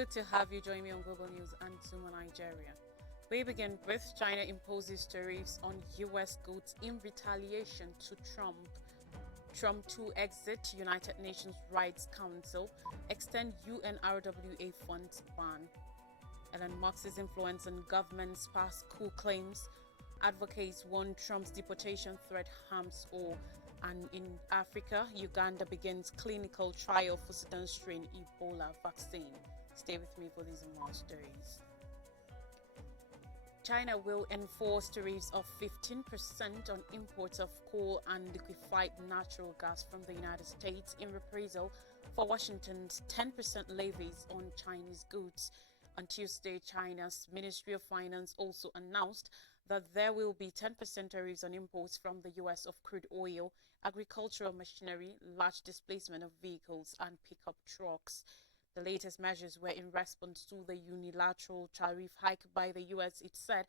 Good to have you join me on Global News and Zuma Nigeria. We begin with China imposes tariffs on U.S. goods in retaliation to Trump. Trump to exit United Nations Rights Council, extend UNRWA funds ban. Elon Musk's influence on governments past coup claims. Advocates warn Trump's deportation threat harms all. And in Africa, Uganda begins clinical trial for Sudan strain Ebola vaccine. Stay with me for these and more stories. China will enforce tariffs of 15% on imports of coal and liquefied natural gas from the United States in reprisal for Washington's 10% levies on Chinese goods. On Tuesday, China's Ministry of Finance also announced that there will be 10% tariffs on imports from the U.S. of crude oil, agricultural machinery, large displacement of vehicles, and pickup trucks. The latest measures were in response to the unilateral tariff hike by the U.S., it said,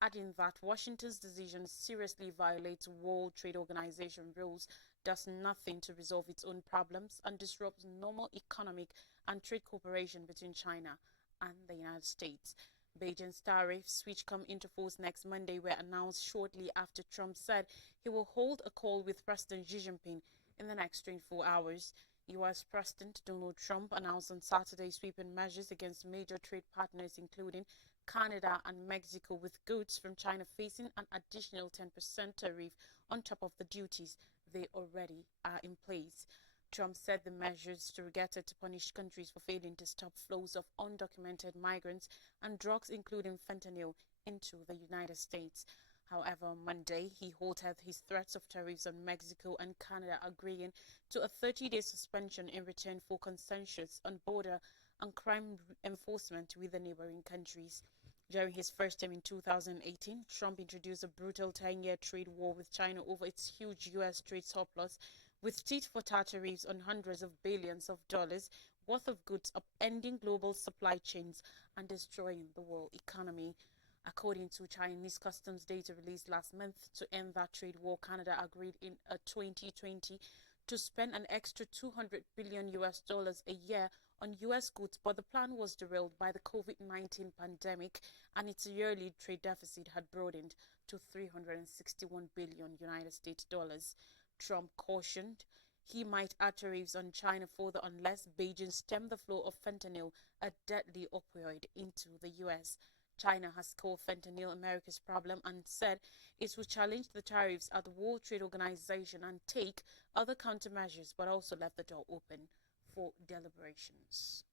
adding that Washington's decision seriously violates World Trade Organization rules, does nothing to resolve its own problems, and disrupts normal economic and trade cooperation between China and the United States. Beijing's tariffs, which come into force next Monday, were announced shortly after Trump said he will hold a call with President Xi Jinping in the next 24 hours. U.S. President Donald Trump announced on Saturday sweeping measures against major trade partners, including Canada and Mexico, with goods from China facing an additional 10% tariff on top of the duties they already are in place. Trump said the measures targeted to punish countries for failing to stop flows of undocumented migrants and drugs, including fentanyl, into the United States. However, on Monday, he halted his threats of tariffs on Mexico and Canada, agreeing to a 30-day suspension in return for consensus on border and crime enforcement with the neighboring countries. During his first term in 2018, Trump introduced a brutal 10-year trade war with China over its huge U.S. trade surplus, with tit-for-tat tariffs on hundreds of billions of dollars worth of goods, upending global supply chains and destroying the world economy. According to Chinese customs data released last month, to end that trade war, Canada agreed in 2020 to spend an extra 200 billion US dollars a year on US goods, but the plan was derailed by the COVID-19 pandemic, and its yearly trade deficit had broadened to 361 billion United States dollars. Trump cautioned he might add tariffs on China further unless Beijing stemmed the flow of fentanyl, a deadly opioid, into the US. China has called fentanyl America's problem and said it will challenge the tariffs at the World Trade Organization and take other countermeasures, but also left the door open for deliberations.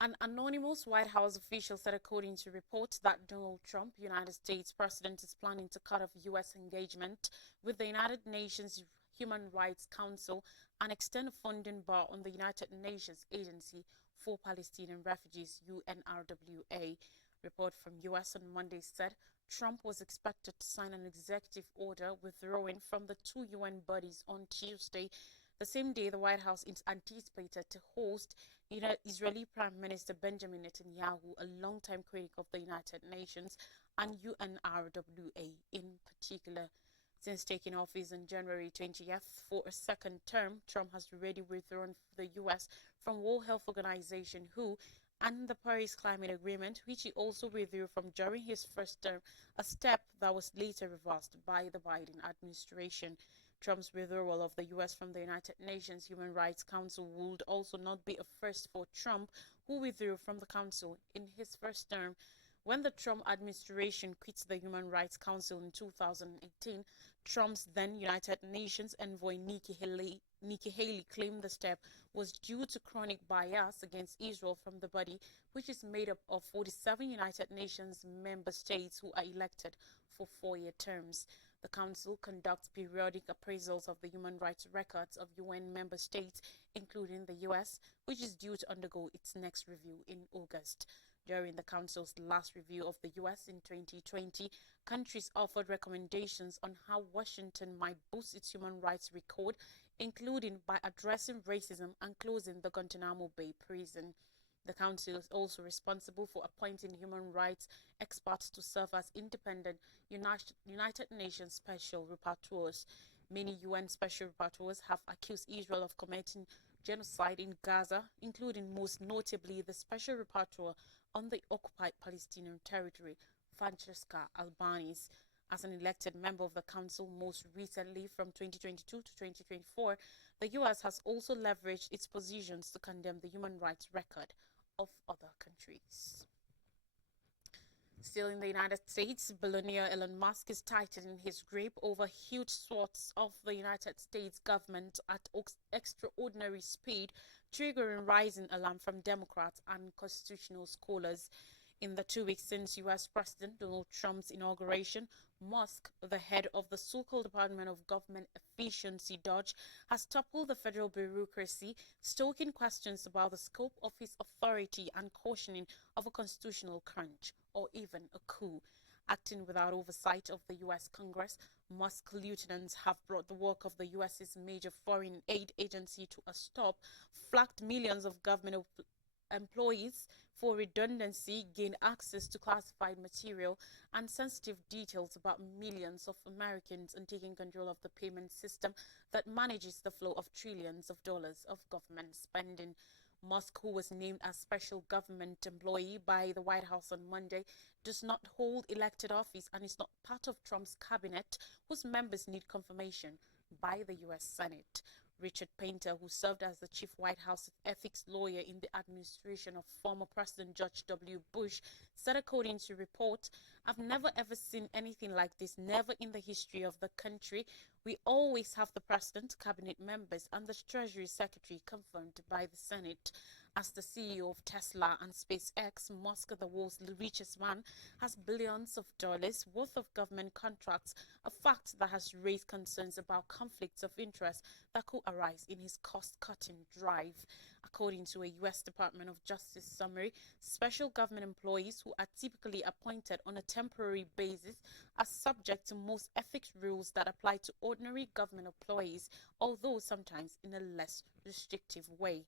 An anonymous White House official said, according to reports, that Donald Trump, United States President, is planning to cut off U.S. engagement with the United Nations Human Rights Council and extend a funding bar on the United Nations Agency for Palestinian Refugees, UNRWA. Report from U.S. on Monday said Trump was expected to sign an executive order withdrawing from the two UN bodies on Tuesday, the same day the White House is anticipated to host Israeli Prime Minister Benjamin Netanyahu, a longtime critic of the United Nations and UNRWA in particular. Since taking office on January 20th for a second term, Trump has already withdrawn the U.S. from World Health Organization, WHO, and the Paris Climate Agreement, which he also withdrew from during his first term, a step that was later reversed by the Biden administration. Trump's withdrawal of the U.S. from the United Nations Human Rights Council would also not be a first for Trump, who withdrew from the council in his first term. When the Trump administration quit the Human Rights Council in 2018, Trump's then United Nations envoy Nikki Haley claimed the step was due to chronic bias against Israel from the body, which is made up of 47 United Nations member states who are elected for 4-year terms. The Council conducts periodic appraisals of the human rights records of UN member states, including the U.S., which is due to undergo its next review in August. During the Council's last review of the U.S. in 2020, countries offered recommendations on how Washington might boost its human rights record, including by addressing racism and closing the Guantanamo Bay prison. The Council is also responsible for appointing human rights experts to serve as independent United Nations special rapporteurs. Many UN special rapporteurs have accused Israel of committing genocide in Gaza, including most notably the Special Rapporteur on the occupied Palestinian territory, Francesca Albanese. As an elected member of the Council most recently from 2022 to 2024, the US has also leveraged its positions to condemn the human rights record of other countries. Still in the United States, billionaire Elon Musk is tightening his grip over huge swaths of the United States government at extraordinary speed, triggering rising alarm from Democrats and constitutional scholars. In the 2 weeks since US President Donald Trump's inauguration, Musk, the head of the so-called Department of Government Efficiency DOGE, has toppled the federal bureaucracy, stoking questions about the scope of his authority and cautioning of a constitutional crunch or even a coup. Acting without oversight of the US Congress, Musk lieutenants have brought the work of the US's major foreign aid agency to a stop, flagged millions of government employees for redundancy, gained access to classified material and sensitive details about millions of Americans, and taking control of the payment system that manages the flow of trillions of dollars of government spending. Musk, who was named as special government employee by the White House on Monday, does not hold elected office and is not part of Trump's cabinet, whose members need confirmation by the U.S. Senate. Richard Painter, who served as the chief White House ethics lawyer in the administration of former President George W. Bush, said, according to reports, "I've never ever seen anything like this, never in the history of the country. We always have the president, cabinet members, and the Treasury Secretary confirmed by the Senate." As the CEO of Tesla and SpaceX, Musk, the world's richest man, has billions of dollars worth of government contracts, a fact that has raised concerns about conflicts of interest that could arise in his cost-cutting drive. According to a U.S. Department of Justice summary, special government employees who are typically appointed on a temporary basis are subject to most ethics rules that apply to ordinary government employees, although sometimes in a less restrictive way.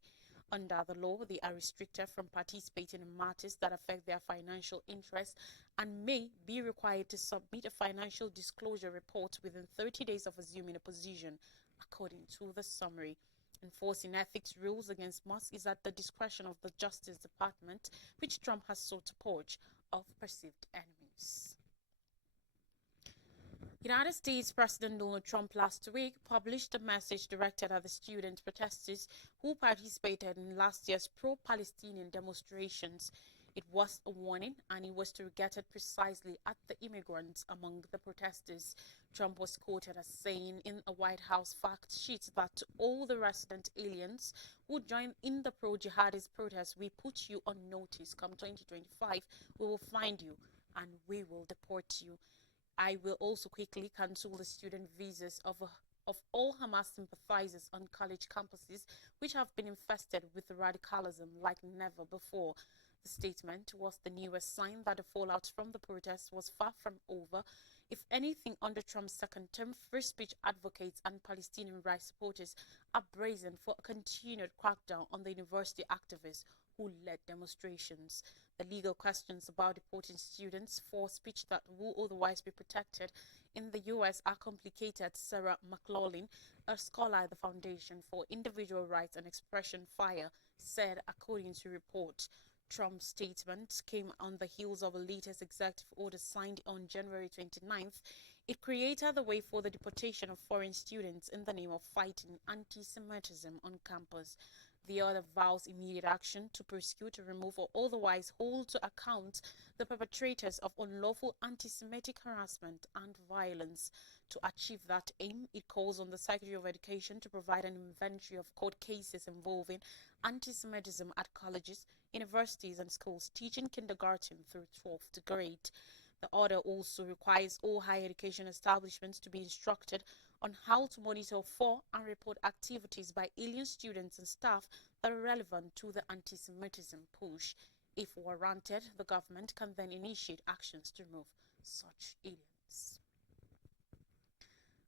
Under the law, they are restricted from participating in matters that affect their financial interests and may be required to submit a financial disclosure report within 30 days of assuming a position, according to the summary. Enforcing ethics rules against Musk is at the discretion of the Justice Department, which Trump has sought to purge of perceived enemies. United States President Donald Trump last week published a message directed at the student protesters who participated in last year's pro-Palestinian demonstrations. It was a warning, and it was targeted precisely at the immigrants among the protesters. Trump was quoted as saying in a White House fact sheet that to all the resident aliens who joined in the pro-jihadist protests, "We put you on notice. Come 2025, we will find you and we will deport you. I will also quickly cancel the student visas of all Hamas sympathizers on college campuses, which have been infested with radicalism like never before." The statement was the newest sign that the fallout from the protests was far from over. If anything, under Trump's second term, free speech advocates and Palestinian rights supporters are brazen for a continued crackdown on the university activists who led demonstrations. The legal questions about deporting students for speech that will otherwise be protected in the U.S. are complicated, Sarah McLaughlin, a scholar at the Foundation for Individual Rights and Expression FIRE, said, according to reports. Trump's statement came on the heels of a latest executive order signed on January 29th. It created the way for the deportation of foreign students in the name of fighting anti-Semitism on campus. The order vows immediate action to prosecute, remove, or otherwise hold to account the perpetrators of unlawful anti-Semitic harassment and violence. To achieve that aim, it calls on the Secretary of Education to provide an inventory of court cases involving anti-Semitism at colleges, universities, and schools teaching kindergarten through 12th grade. The order also requires all higher education establishments to be instructed on how to monitor for and report activities by alien students and staff that are relevant to the anti-Semitism push. If warranted, the government can then initiate actions to remove such aliens.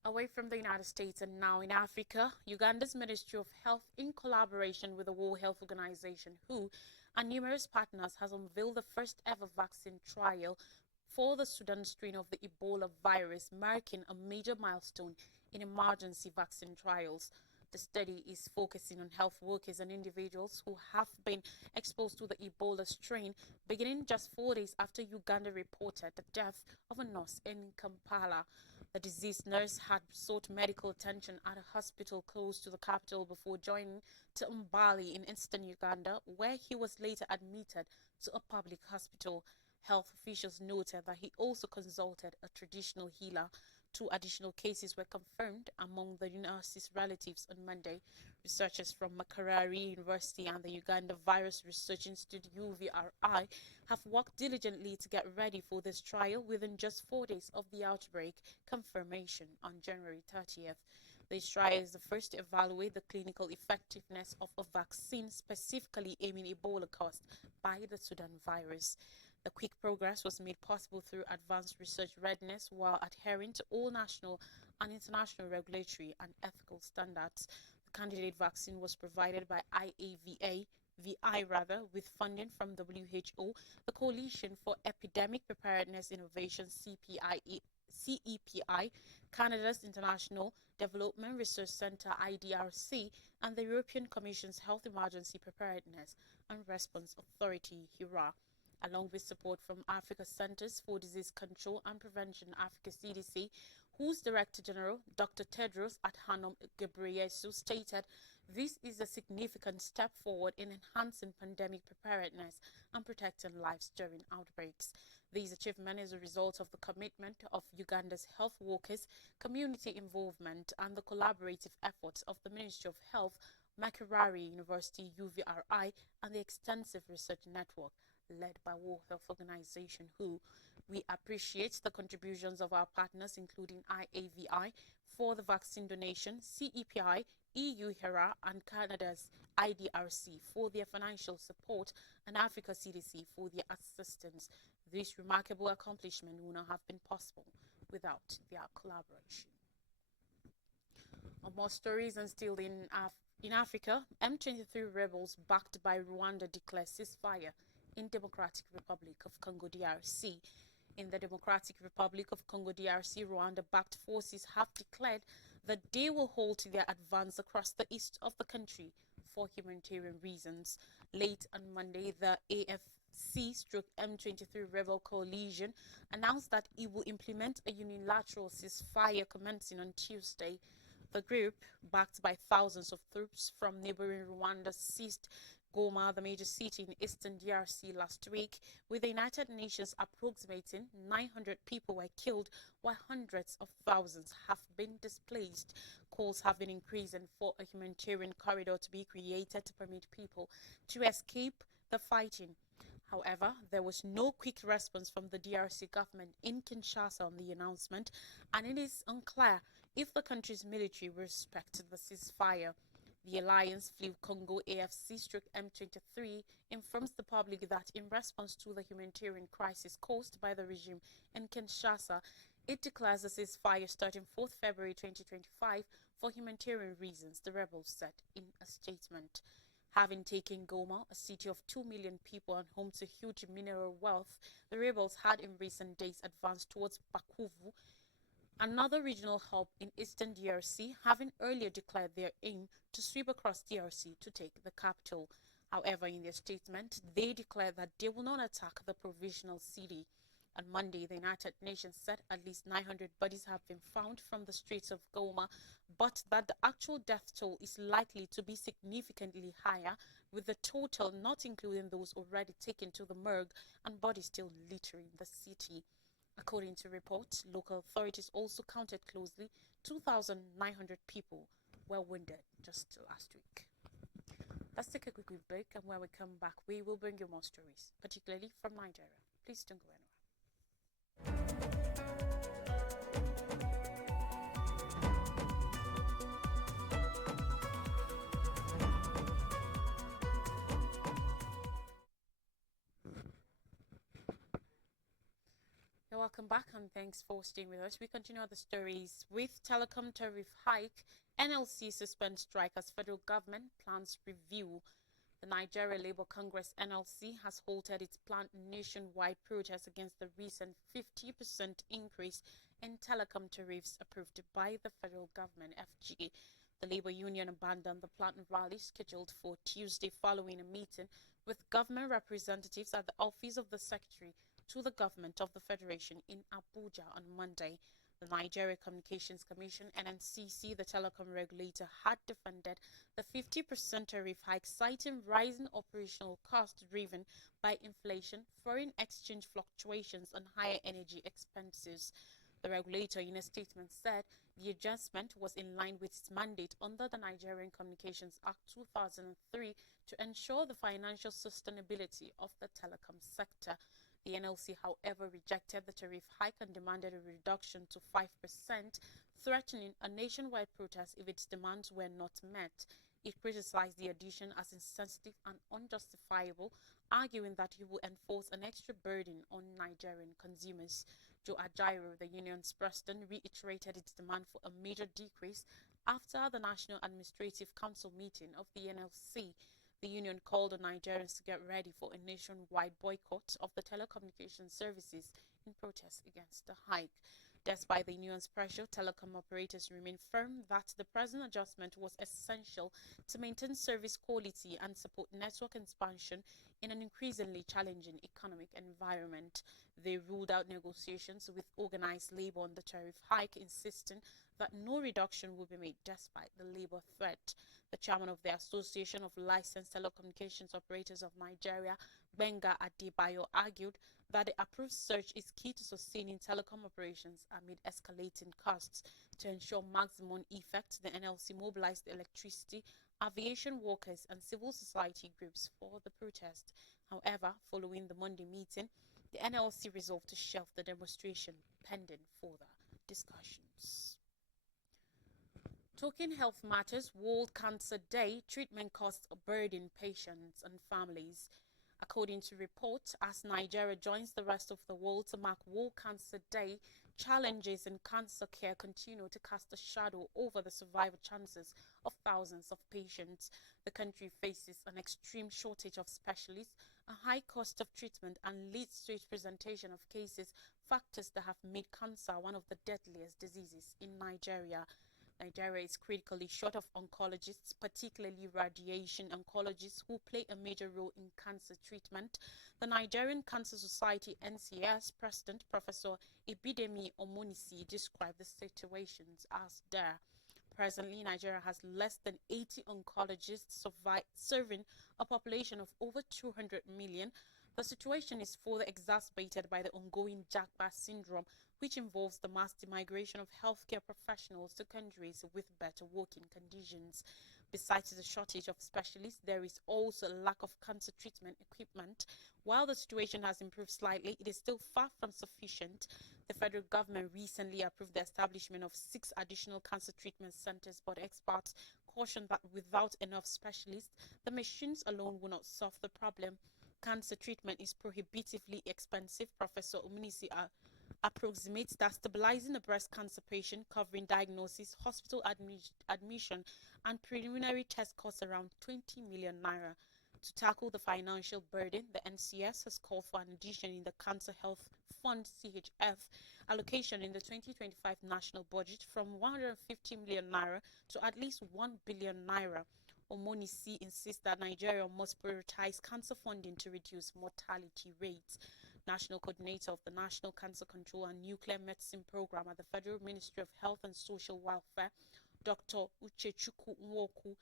Away from the United States and now in Africa, Uganda's Ministry of Health, in collaboration with the World Health Organization, WHO, and numerous partners, has unveiled the first ever vaccine trial for the Sudan strain of the Ebola virus, marking a major milestone in emergency vaccine trials. The study is focusing on health workers and individuals who have been exposed to the Ebola strain, beginning just 4 days after Uganda reported the death of a nurse in Kampala. The deceased nurse had sought medical attention at a hospital close to the capital before joining to Mbali in eastern Uganda, where he was later admitted to a public hospital. Health officials noted that he also consulted a traditional healer. 2 additional cases were confirmed among the nurse's relatives on Monday. Researchers from Makerere University and the Uganda Virus Research Institute UVRI have worked diligently to get ready for this trial within just 4 days of the outbreak confirmation on January 30th. This trial is the first to evaluate the clinical effectiveness of a vaccine specifically aiming Ebola caused by the Sudan virus. The quick progress was made possible through advanced research readiness while adhering to all national and international regulatory and ethical standards. The candidate vaccine was provided by with funding from WHO, the Coalition for Epidemic Preparedness Innovation CEPI, Canada's International Development Research Centre IDRC, and the European Commission's Health Emergency Preparedness and Response Authority HERA, along with support from Africa Centers for Disease Control and Prevention Africa CDC, whose Director General, Dr. Tedros Adhanom Ghebreyesus, stated this is a significant step forward in enhancing pandemic preparedness and protecting lives during outbreaks. This achievement is a result of the commitment of Uganda's health workers, community involvement, and the collaborative efforts of the Ministry of Health, Makerere University UVRI, and the extensive research network led by World Health Organization, WHO. We appreciate the contributions of our partners, including IAVI for the vaccine donation, CEPI, EU HERA, and Canada's IDRC for their financial support, and Africa CDC for their assistance. This remarkable accomplishment would not have been possible without their collaboration. More stories, and still in Africa, M23 rebels backed by Rwanda declare ceasefire in Democratic Republic of Congo DRC. In the Democratic Republic of Congo DRC, Rwanda-backed forces have declared that they will halt their advance across the east of the country for humanitarian reasons. Late on Monday, the AFC/M23 rebel coalition announced that it will implement a unilateral ceasefire commencing on Tuesday. The group, backed by thousands of troops from neighboring Rwanda, seized Goma, the major city in eastern DRC, last week, with the United Nations approximating 900 people were killed while hundreds of thousands have been displaced. Calls have been increasing for a humanitarian corridor to be created to permit people to escape the fighting. However, there was no quick response from the DRC government in Kinshasa on the announcement, and it is unclear if the country's military will respect the ceasefire. The Alliance Fleuve Congo AFC/M23 informs the public that in response to the humanitarian crisis caused by the regime in Kinshasa, it declares a ceasefire starting 4th February 2025 for humanitarian reasons, the rebels said in a statement. Having taken Goma, a city of 2 million people and home to huge mineral wealth, the rebels had in recent days advanced towards Bakuvu, another regional hub in eastern DRC, having earlier declared their aim to sweep across DRC to take the capital. However, in their statement, they declared that they will not attack the provisional city. On Monday, the United Nations said at least 900 bodies have been found from the streets of Goma, but that the actual death toll is likely to be significantly higher, with the total not including those already taken to the morgue and bodies still littering the city. According to reports, local authorities also counted closely 2,900 people were wounded just last week. Let's take a quick break, and when we come back, we will bring you more stories, particularly from Nigeria. Please don't go anywhere. Welcome back, and thanks for staying with us. We continue the stories with telecom tariff hike. NLC suspends strike as federal government plans review. The Nigeria Labour Congress NLC has halted its planned nationwide protest against the recent 50% increase in telecom tariffs approved by the federal government FGA. The labor union abandoned the planned rally scheduled for Tuesday following a meeting with government representatives at the office of the Secretary to the Government of the Federation in Abuja on Monday. The Nigeria Communications Commission (NNCC), the telecom regulator, had defended the 50% tariff hike, citing rising operational costs driven by inflation, foreign exchange fluctuations, and higher energy expenses. The regulator, in a statement, said the adjustment was in line with its mandate under the Nigerian Communications Act 2003 to ensure the financial sustainability of the telecom sector. The NLC, however, rejected the tariff hike and demanded a reduction to 5%, threatening a nationwide protest if its demands were not met. It criticized the addition as insensitive and unjustifiable, arguing that it will enforce an extra burden on Nigerian consumers. Joe Ajaero, the union's president, reiterated its demand for a major decrease after the National Administrative Council meeting of the NLC. The union called on Nigerians to get ready for a nationwide boycott of the telecommunications services in protest against the hike. Despite the union's pressure, telecom operators remain firm that the present adjustment was essential to maintain service quality and support network expansion in an increasingly challenging economic environment. They ruled out negotiations with organized labor on the tariff hike, insisting that no reduction will be made despite the labor threat. The chairman of the Association of Licensed Telecommunications Operators of Nigeria, Benga Adebayo, argued that the approved surge is key to sustaining telecom operations amid escalating costs. To ensure maximum effect, the NLC mobilized electricity, aviation workers, and civil society groups for the protest. However, following the Monday meeting, the NLC resolved to shelve the demonstration pending further discussions. Talking health matters, World Cancer Day, treatment costs burden patients and families. According to reports, as Nigeria joins the rest of the world to mark World Cancer Day, challenges in cancer care continue to cast a shadow over the survival chances of thousands of patients. The country faces an extreme shortage of specialists, a high cost of treatment, and late-stage presentation of cases, factors that have made cancer one of the deadliest diseases in Nigeria. Nigeria is critically short of oncologists, particularly radiation oncologists, who play a major role in cancer treatment. The Nigerian Cancer Society (NCS) president, Professor Ebidemi Omonisi, described the situations as dire. Presently, Nigeria has less than 80 oncologists serving a population of over 200 million. The situation is further exacerbated by the ongoing Jagba syndrome, which involves the mass migration of healthcare professionals to countries with better working conditions. Besides the shortage of specialists, there is also a lack of cancer treatment equipment. While the situation has improved slightly, it is still far from sufficient. The federal government recently approved the establishment of 6 additional cancer treatment centers, but experts caution that without enough specialists, the machines alone will not solve the problem. Cancer treatment is prohibitively expensive. Professor Omunisi approximates that stabilizing a breast cancer patient, covering diagnosis, hospital admission, and preliminary test costs around 20 million naira. To tackle the financial burden, the NCS has called for an addition in the Cancer Health Fund (CHF) allocation in the 2025 national budget from 150 million naira to at least 1 billion naira. Omonisi insists that Nigeria must prioritize cancer funding to reduce mortality rates. National Coordinator of the National Cancer Control and Nuclear Medicine Program at the Federal Ministry of Health and Social Welfare, Dr. Uchechukwu Nwoku,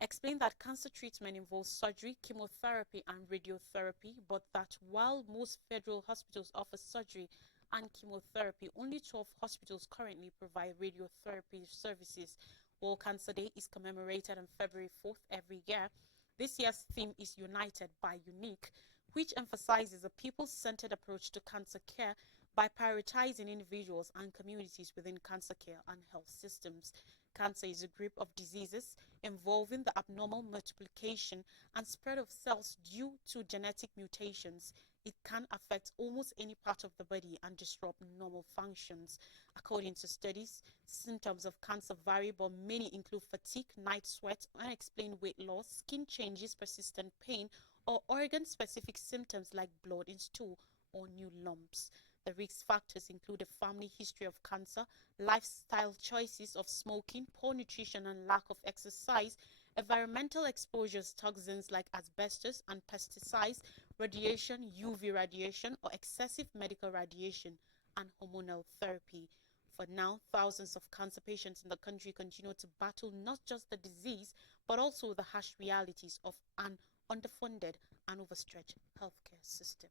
explained that cancer treatment involves surgery, chemotherapy, and radiotherapy, but that while most federal hospitals offer surgery and chemotherapy, only 12 hospitals currently provide radiotherapy services. World Cancer Day is commemorated on February 4th every year. This year's theme is United by Unique, which emphasizes a people-centered approach to cancer care by prioritizing individuals and communities within cancer care and health systems. Cancer is a group of diseases involving the abnormal multiplication and spread of cells due to genetic mutations. It can affect almost any part of the body and disrupt normal functions. According to studies, symptoms of cancer vary, but many include fatigue, night sweat, unexplained weight loss, skin changes, persistent pain, or organ-specific symptoms like blood in stool or new lumps. The risk factors include a family history of cancer, lifestyle choices of smoking, poor nutrition and lack of exercise, environmental exposures, toxins like asbestos and pesticides, radiation, UV radiation, or excessive medical radiation, and hormonal therapy. For now, thousands of cancer patients in the country continue to battle not just the disease, but also the harsh realities of an underfunded and overstretched healthcare system.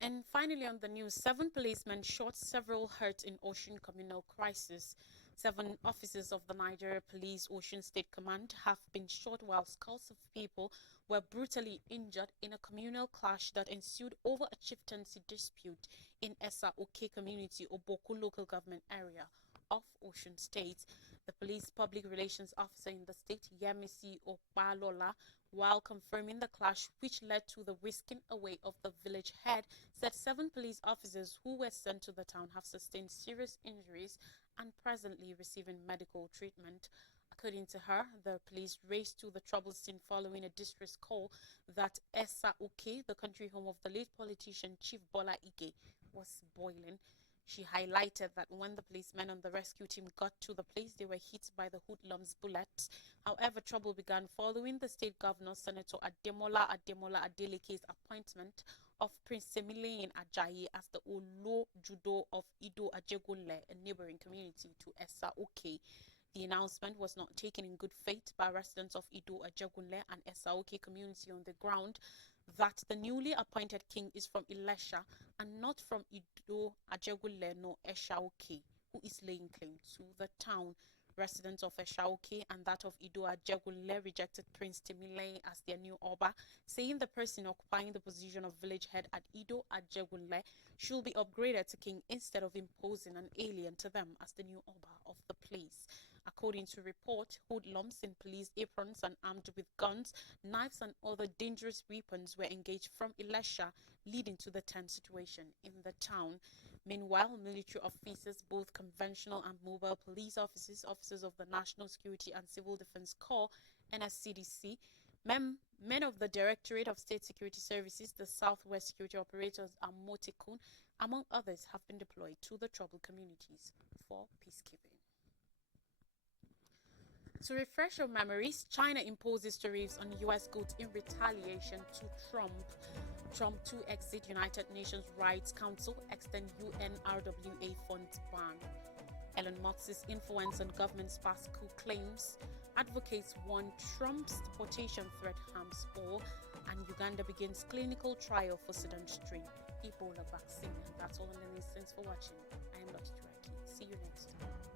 And finally, on the news, 7 policemen shot, several hurt in Osun communal crisis. 7 officers of the Nigeria Police Osun State Command have been shot while scores of people were brutally injured in a communal clash that ensued over a chieftaincy dispute in Esa Oke community, Oboku local government area of Osun State. The police public relations officer in the state, Yemisi Opalola, while confirming the clash which led to the whisking away of the village head, said 7 police officers who were sent to the town have sustained serious injuries and presently receiving medical treatment. According to her, the police raced to the trouble scene following a distress call that Esa Oke, the country home of the late politician Chief Bola Ige, was boiling. She highlighted that when the policemen and the rescue team got to the place, they were hit by the hoodlums' bullets. However, trouble began following the state governor, Senator Ademola Adeleke's appointment of Prince Semileyin Ajayi as the Olo Judo of Ido Ajegunle, a neighboring community to Esa Oke. The announcement was not taken in good faith by residents of Ido Ajegunle and Esa Oke community on the ground that the newly appointed king is from Ilesha and not from Ido Ajegunle nor Esha Oke, who is laying claim to the town. Residents of Esha Oke and that of Ido Ajegunle rejected Prince Temileyin as their new Oba, saying the person occupying the position of village head at Ido Ajegunle should be upgraded to king instead of imposing an alien to them as the new Oba of the place. According to report, hoodlums in police aprons and armed with guns, knives and other dangerous weapons were engaged from Ilesha, leading to the tense situation in the town. Meanwhile, military officers, both conventional and mobile police officers, officers of the National Security and Civil Defense Corps, NSCDC, men of the Directorate of State Security Services, the Southwest Security Operators, and Motekun, among others, have been deployed to the troubled communities for peacekeeping. To refresh your memories, China imposes tariffs on U.S. goods in retaliation to Trump. Trump to exit United Nations Rights Council, extend UNRWA funds ban. Elon Musk's influence on government's past coup claims. Advocates warn Trump's deportation threat harms all. And Uganda begins clinical trial for Sudan strain Ebola vaccine. And that's all on the news. Thanks for watching. I am Lottie Turaki. See you next time.